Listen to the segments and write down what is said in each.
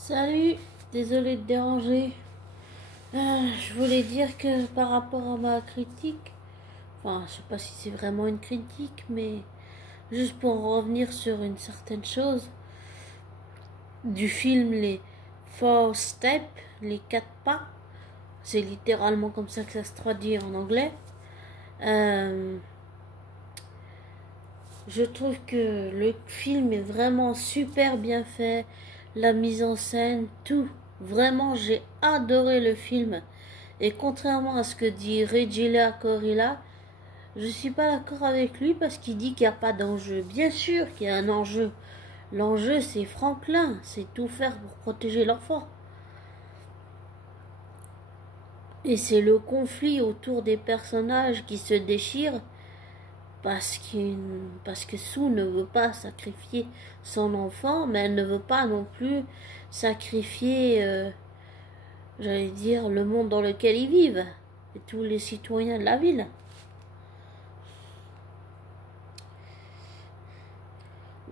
Salut, désolé de déranger. Je voulais dire que par rapport à ma critique, enfin, je sais pas si c'est vraiment une critique, mais juste pour revenir sur une certaine chose du film Les Four Steps, les quatre pas, c'est littéralement comme ça que ça se traduit en anglais. Euh, je trouve que le film est vraiment super bien fait, la mise en scène, tout. Vraiment, j'ai adoré le film. Et contrairement à ce que dit Regilla Corilla, je suis pas d'accord avec lui parce qu'il dit qu'il n'y a pas d'enjeu. Bien sûr qu'il y a un enjeu. L'enjeu, c'est Franklin, c'est tout faire pour protéger l'enfant. Et c'est le conflit autour des personnages qui se déchirent parce que Sue ne veut pas sacrifier son enfant, mais elle ne veut pas non plus sacrifier, j'allais dire, le monde dans lequel ils vivent et tous les citoyens de la ville.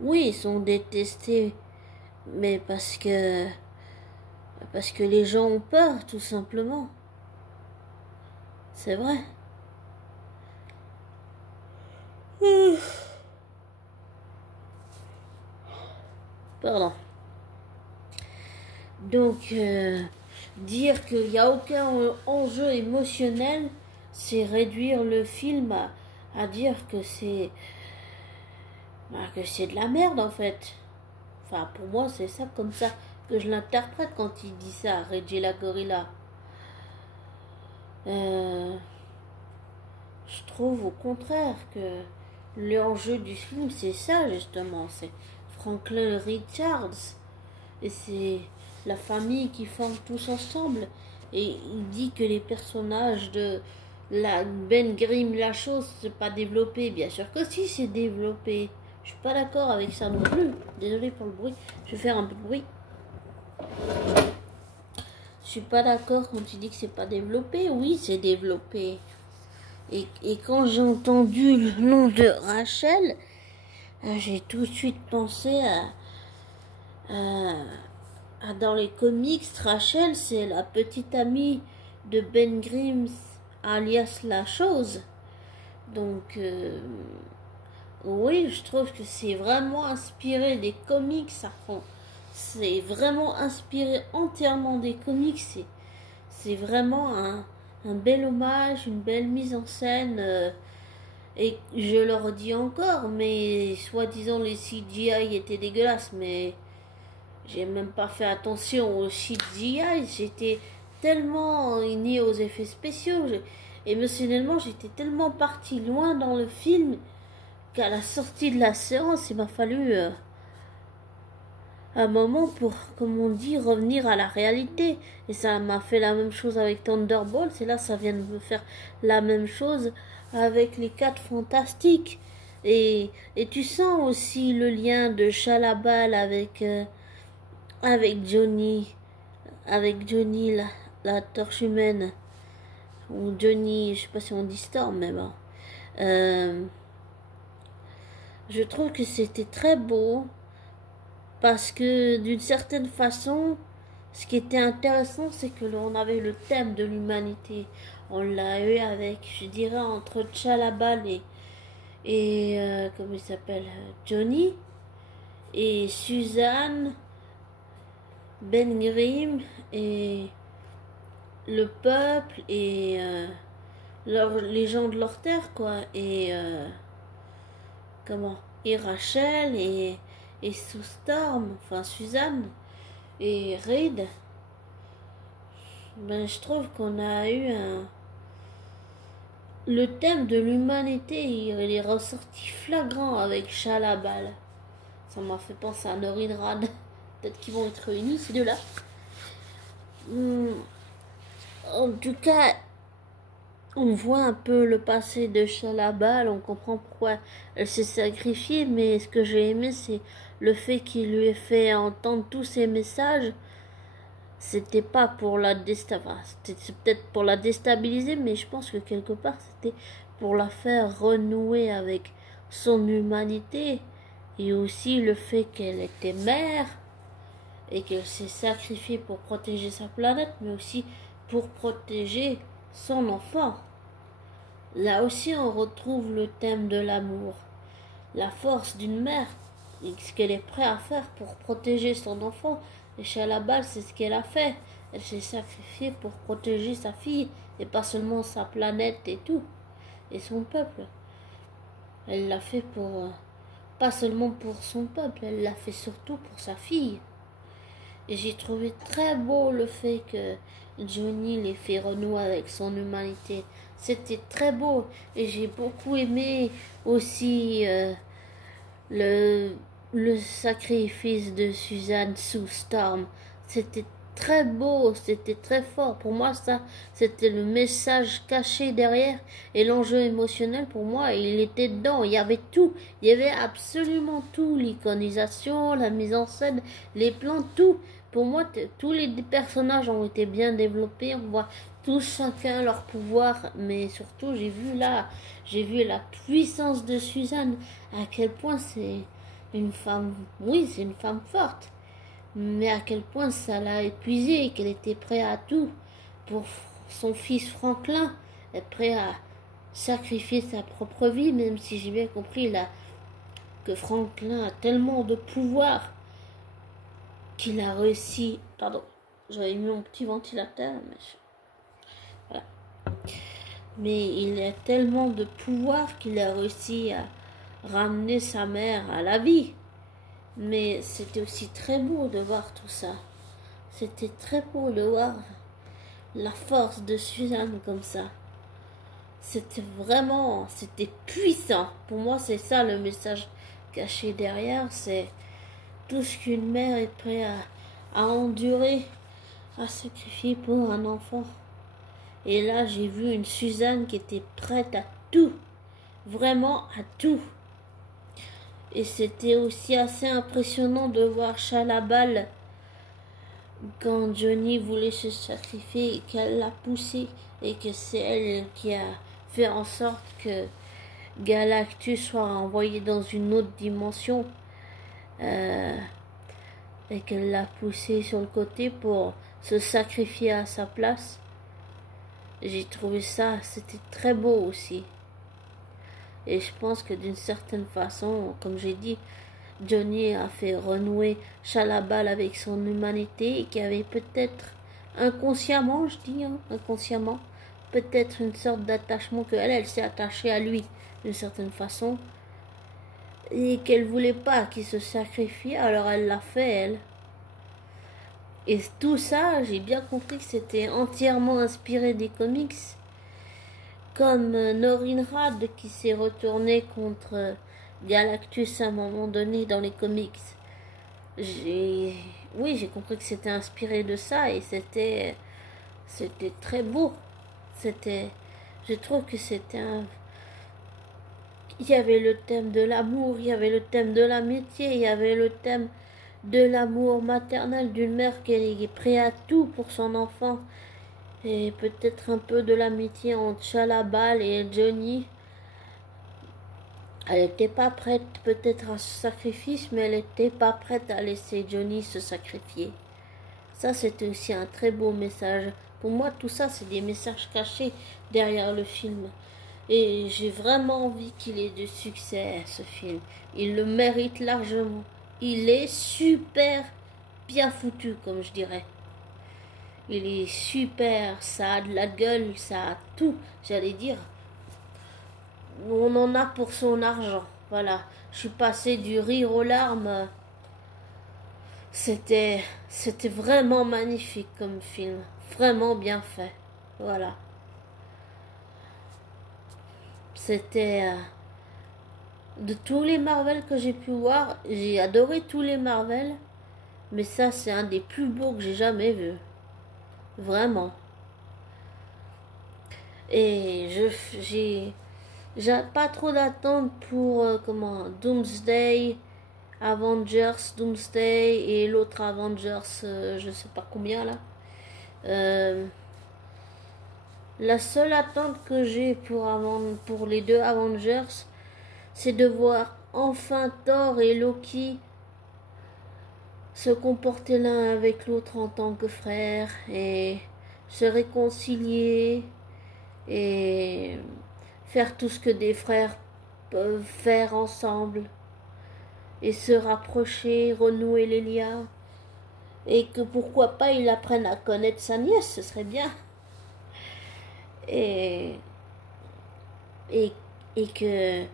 Oui, ils sont détestés, mais parce que les gens ont peur, tout simplement. C'est vrai. Pardon. Donc, dire qu'il n'y a aucun enjeu émotionnel, c'est réduire le film à dire que c'est de la merde en fait. Enfin, pour moi, c'est ça comme ça que je l'interprète quand il dit ça, Reggie Gorilla. Euh, je trouve au contraire que l'enjeu du film, c'est ça justement. C'est Franklin Richards. Et c'est la famille qui forme tous ensemble. Et il dit que les personnages de la Ben Grimm, la chose, c'est pas développé. Bien sûr que si, c'est développé. Je suis pas d'accord avec ça non plus. Désolé pour le bruit. Je vais faire un peu de bruit. Je suis pas d'accord quand tu dis que c'est pas développé. Oui, c'est développé. Et quand j'ai entendu le nom de Rachel, j'ai tout de suite pensé dans les comics, Rachel, c'est la petite amie de Ben Grimm, alias La Chose. Donc, oui, je trouve que c'est vraiment inspiré des comics à fond. C'est vraiment inspiré entièrement des comics. C'est vraiment un bel hommage, une belle mise en scène. Et je le redis encore, mais soi-disant les CGI étaient dégueulasses, mais j'ai même pas fait attention au CGI. J'étais tellement ni aux effets spéciaux. Émotionnellement, j'étais tellement partie loin dans le film qu'à la sortie de la séance, il m'a fallu un moment pour, comme on dit, revenir à la réalité. Et ça m'a fait la même chose avec Thunderbolts. Et là, ça vient de me faire la même chose avec les 4 Fantastiques. Et tu sens aussi le lien de Chalabal avec Johnny, la torche humaine, ou Johnny, je sais pas si on dit Storm, mais bon. Je trouve que c'était très beau, parce que d'une certaine façon, ce qui était intéressant, c'est que l'on avait le thème de l'humanité. On l'a eu avec, je dirais, entre Chalabal et comment il s'appelle, Johnny, et Suzanne, Ben Grimm, et le peuple et les gens de leur terre, quoi. Et comment, et Rachel et Sue Storm, enfin Suzanne et Reed. Ben, je trouve qu'on a eu le thème de l'humanité, il est ressorti flagrant avec Chalabal. Ça m'a fait penser à Norinrad. Peut-être qu'ils vont être réunis ces deux-là. En tout cas, on voit un peu le passé de Chalabal, on comprend pourquoi elle s'est sacrifiée, mais ce que j'ai aimé, c'est le fait qu'il lui ait fait entendre tous ces messages. C'était pas pour la déstabiliser, c'était peut-être pour la déstabiliser, mais je pense que quelque part c'était pour la faire renouer avec son humanité, et aussi le fait qu'elle était mère, et qu'elle s'est sacrifiée pour protéger sa planète, mais aussi pour protéger son enfant. Là aussi, on retrouve le thème de l'amour, la force d'une mère, et ce qu'elle est prête à faire pour protéger son enfant. Et Shalla-Bal, c'est ce qu'elle a fait. Elle s'est sacrifiée pour protéger sa fille, et pas seulement sa planète et tout, et son peuple. Elle l'a fait pour, pas seulement pour son peuple, elle l'a fait surtout pour sa fille. Et j'ai trouvé très beau le fait que Johnny l'ait fait renouer avec son humanité. C'était très beau. Et j'ai beaucoup aimé aussi le, le sacrifice de Suzanne sous Storm. C'était très beau, c'était très fort. Pour moi, ça, c'était le message caché derrière. Et l'enjeu émotionnel, pour moi, il était dedans. Il y avait tout. Il y avait absolument tout. L'iconisation, la mise en scène, les plans, tout. Pour moi, tous les personnages ont été bien développés. On voit tous chacun leur pouvoir. Mais surtout, j'ai vu la puissance de Suzanne. À quel point c'est une femme, oui, c'est une femme forte. Mais à quel point ça l'a épuisée, qu'elle était prête à tout pour son fils Franklin, être prête à sacrifier sa propre vie, même si j'ai bien compris là que Franklin a tellement de pouvoir qu'il a réussi. Pardon, j'avais mis mon petit ventilateur, mais voilà. Mais il a tellement de pouvoir qu'il a réussi à ramener sa mère à la vie. Mais c'était aussi très beau de voir tout ça. C'était très beau de voir la force de Suzanne comme ça. C'était vraiment, c'était puissant. Pour moi, c'est ça le message caché derrière. C'est tout ce qu'une mère est prête à endurer, à sacrifier pour un enfant. Et là, j'ai vu une Suzanne qui était prête à tout. Vraiment à tout. Et c'était aussi assez impressionnant de voir Shalla-Bal quand Johnny voulait se sacrifier et qu'elle l'a poussé et que c'est elle qui a fait en sorte que Galactus soit envoyé dans une autre dimension et qu'elle l'a poussé sur le côté pour se sacrifier à sa place. J'ai trouvé ça, c'était très beau aussi. Et je pense que d'une certaine façon, comme j'ai dit, Johnny a fait renouer Shalla-Bal avec son humanité et qui avait peut-être inconsciemment, je dis, inconsciemment, peut-être une sorte d'attachement elle s'est attachée à lui d'une certaine façon et qu'elle voulait pas qu'il se sacrifie, alors elle l'a fait elle. Et tout ça, j'ai bien compris que c'était entièrement inspiré des comics, comme Norrin Radd qui s'est retourné contre Galactus à un moment donné dans les comics. Oui, j'ai compris que c'était inspiré de ça et c'était très beau. Je trouve que il y avait le thème de l'amour, il y avait le thème de l'amitié, il y avait le thème de l'amour maternel d'une mère qui est prête à tout pour son enfant. Et peut-être un peu de l'amitié entre Shalla-Bal et Johnny. Elle n'était pas prête peut-être à ce sacrifice, mais elle n'était pas prête à laisser Johnny se sacrifier. Ça, c'était aussi un très beau message. Pour moi, tout ça, c'est des messages cachés derrière le film. Et j'ai vraiment envie qu'il ait du succès, ce film. Il le mérite largement. Il est super bien foutu, comme je dirais. Il est super, ça a de la gueule, ça a tout, j'allais dire. On en a pour son argent. Voilà. Je suis passée du rire aux larmes. C'était vraiment magnifique comme film. Vraiment bien fait. Voilà. C'était de tous les Marvel que j'ai pu voir, j'ai adoré tous les Marvel, mais ça c'est un des plus beaux que j'ai jamais vu. Vraiment. Et j'ai pas trop d'attente pour Doomsday, Doomsday et l'autre Avengers, je sais pas combien là. La seule attente que j'ai pour les deux Avengers, c'est de voir enfin Thor et Loki se comporter l'un avec l'autre en tant que frères et se réconcilier et faire tout ce que des frères peuvent faire ensemble et se rapprocher, renouer les liens et que pourquoi pas il apprenne à connaître sa nièce, ce serait bien. Et, et, et que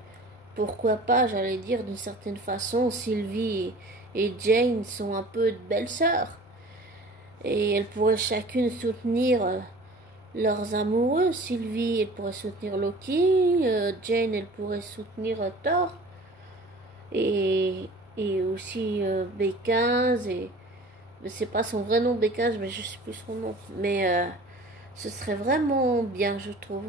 pourquoi pas, j'allais dire d'une certaine façon, Sylvie et Jane sont un peu de belles sœurs et elles pourraient chacune soutenir leurs amoureux. Sylvie, elle pourrait soutenir Loki, Jane, elle pourrait soutenir Thor et aussi B15 et c'est pas son vrai nom B15 mais je sais plus son nom mais ce serait vraiment bien je trouve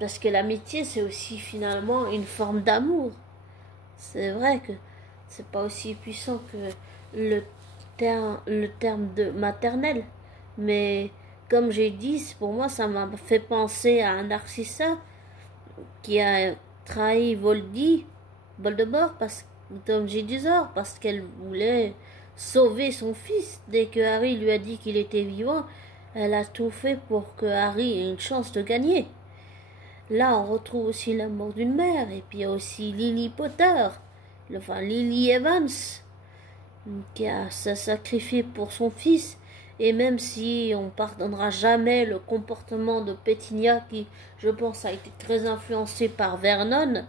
parce que l'amitié c'est aussi finalement une forme d'amour. C'est vrai que c'est pas aussi puissant que le terme de maternel mais comme j'ai dit pour moi ça m'a fait penser à un Narcissa qui a trahi Voldemort comme j'ai dit parce qu'elle voulait sauver son fils. Dès que Harry lui a dit qu'il était vivant, elle a tout fait pour que Harry ait une chance de gagner. Là, on retrouve aussi l'amour d'une mère, et puis il y a aussi Lily Potter, enfin Lily Evans, qui a se sacrifié pour son fils. Et même si on ne pardonnera jamais le comportement de Pétinia, qui, je pense, a été très influencé par Vernon,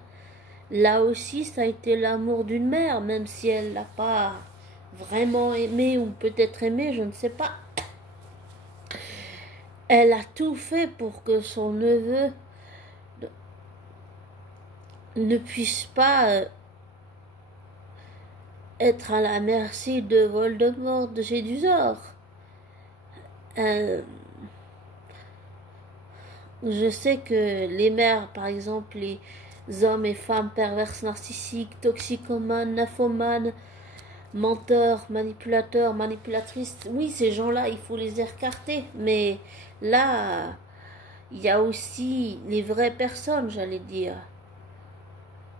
là aussi, ça a été l'amour d'une mère, même si elle l'a pas vraiment aimé ou peut-être aimé, je ne sais pas. Elle a tout fait pour que son neveu ne puisse pas être à la merci de Voldemort, de Gédusor. Je sais que les mères, par exemple, les hommes et femmes perverses, narcissiques, toxicomanes, nymphomanes, menteurs, manipulateurs, manipulatrices, oui, ces gens-là, il faut les écarter. Mais là, il y a aussi les vraies personnes, j'allais dire.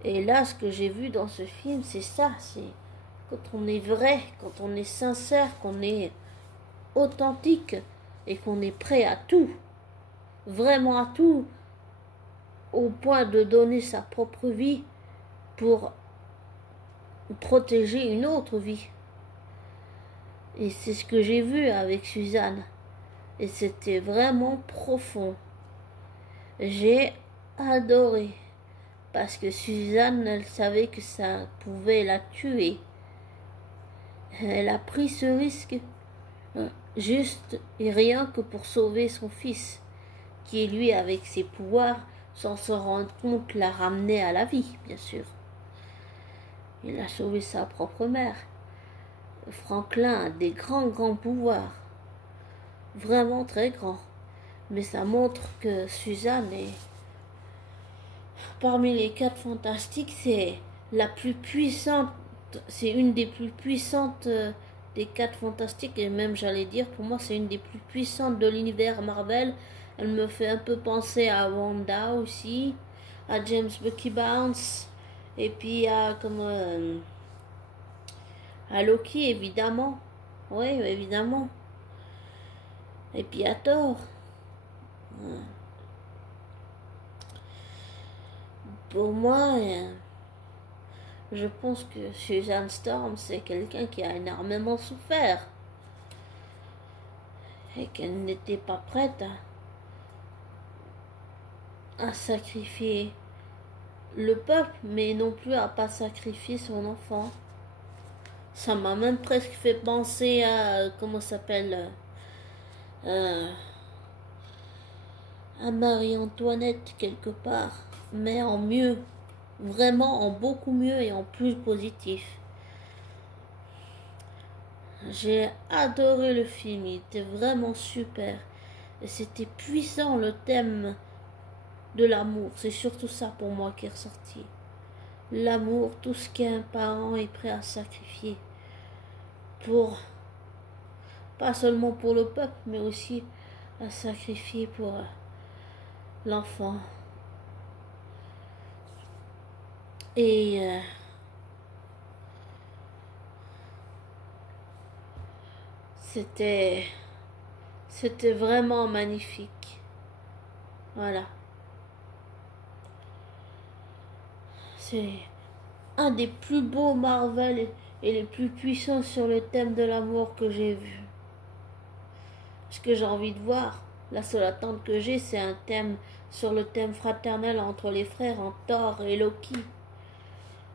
Et là, ce que j'ai vu dans ce film, c'est ça, c'est quand on est vrai, quand on est sincère, qu'on est authentique et qu'on est prêt à tout, vraiment à tout, au point de donner sa propre vie pour protéger une autre vie. Et c'est ce que j'ai vu avec Suzanne. Et c'était vraiment profond. J'ai adoré. Parce que Suzanne, elle savait que ça pouvait la tuer. Elle a pris ce risque juste et rien que pour sauver son fils, qui lui, avec ses pouvoirs, sans se rendre compte, l'a ramené à la vie, bien sûr. Il a sauvé sa propre mère. Franklin a des grands pouvoirs, vraiment très grands. Mais ça montre que Suzanne est, parmi les 4 fantastiques, c'est la plus puissante, c'est une des plus puissantes des 4 fantastiques, et même j'allais dire, pour moi c'est une des plus puissantes de l'univers Marvel. Elle me fait un peu penser à Wanda aussi, à James Bucky Barnes, et puis à Loki évidemment, oui évidemment, et puis à Thor. Pour moi, je pense que Susan Storm, c'est quelqu'un qui a énormément souffert et qu'elle n'était pas prête à sacrifier le peuple, mais non plus à pas sacrifier son enfant. Ça m'a même presque fait penser à comment s'appelle à Marie-Antoinette quelque part, mais en mieux, vraiment en beaucoup mieux et en plus positif. J'ai adoré le film, il était vraiment super. Et c'était puissant le thème de l'amour. C'est surtout ça pour moi qui est ressorti. L'amour, tout ce qu'un parent est prêt à sacrifier. Pour, pas seulement pour le peuple, mais aussi à sacrifier pour l'enfant. Et C'était, c'était vraiment magnifique. Voilà. C'est un des plus beaux Marvel et les plus puissants sur le thème de l'amour que j'ai vu. Ce que j'ai envie de voir, la seule attente que j'ai, c'est un thème sur le thème fraternel entre les frères, en Thor et Loki.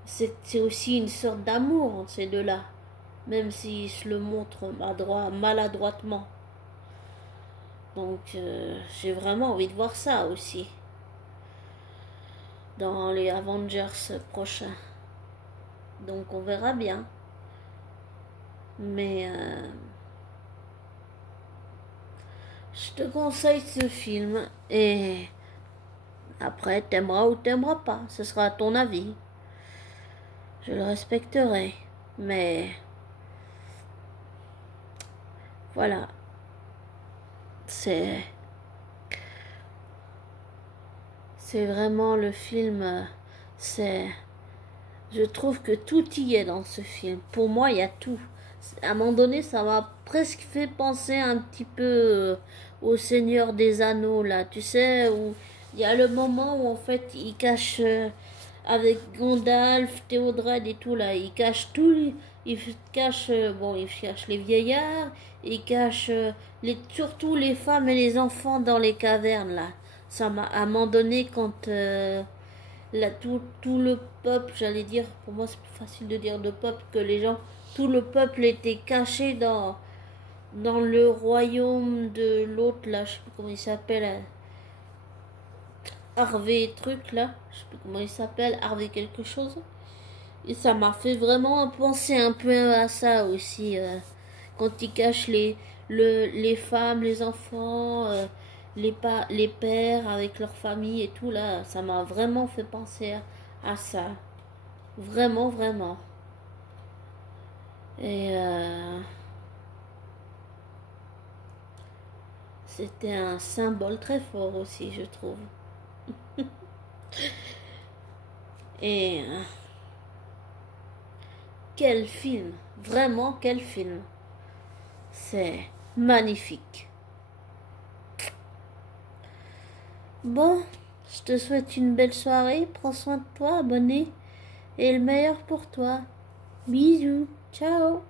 C'est aussi une sorte d'amour entre ces deux-là, même s'ils se le montrent maladroitement. Donc j'ai vraiment envie de voir ça aussi dans les Avengers prochains. Donc on verra bien. Mais je te conseille ce film et après t'aimeras ou t'aimeras pas, ce sera à ton avis. Je le respecterai. Mais voilà, c'est vraiment le film. C'est Je trouve que tout y est dans ce film. Pour moi, il y a tout. À un moment donné, ça m'a presque fait penser un petit peu au Seigneur des Anneaux, là. Tu sais, où il y a le moment où, en fait, il cache, avec Gandalf, Théodrade et tout, là, il cache tout. Il cache, il cache les vieillards, il cache surtout les femmes et les enfants dans les cavernes, là. Ça m'a, à un moment donné, quand... là, tout le peuple, j'allais dire, pour moi c'est plus facile de dire de peuple que les gens, tout le peuple était caché dans le royaume de l'autre, là, je sais plus comment il s'appelle, Harvey truc, là, je sais plus comment il s'appelle, Harvey quelque chose. Et ça m'a fait vraiment penser un peu à ça aussi, quand ils cachent les femmes, les enfants, les pères avec leur famille et tout, là, ça m'a vraiment fait penser à ça. Vraiment, vraiment. Et c'était un symbole très fort aussi, je trouve. Et quel film, vraiment quel film. C'est magnifique. Bon, je te souhaite une belle soirée, prends soin de toi, abonné, et le meilleur pour toi. Bisous, ciao.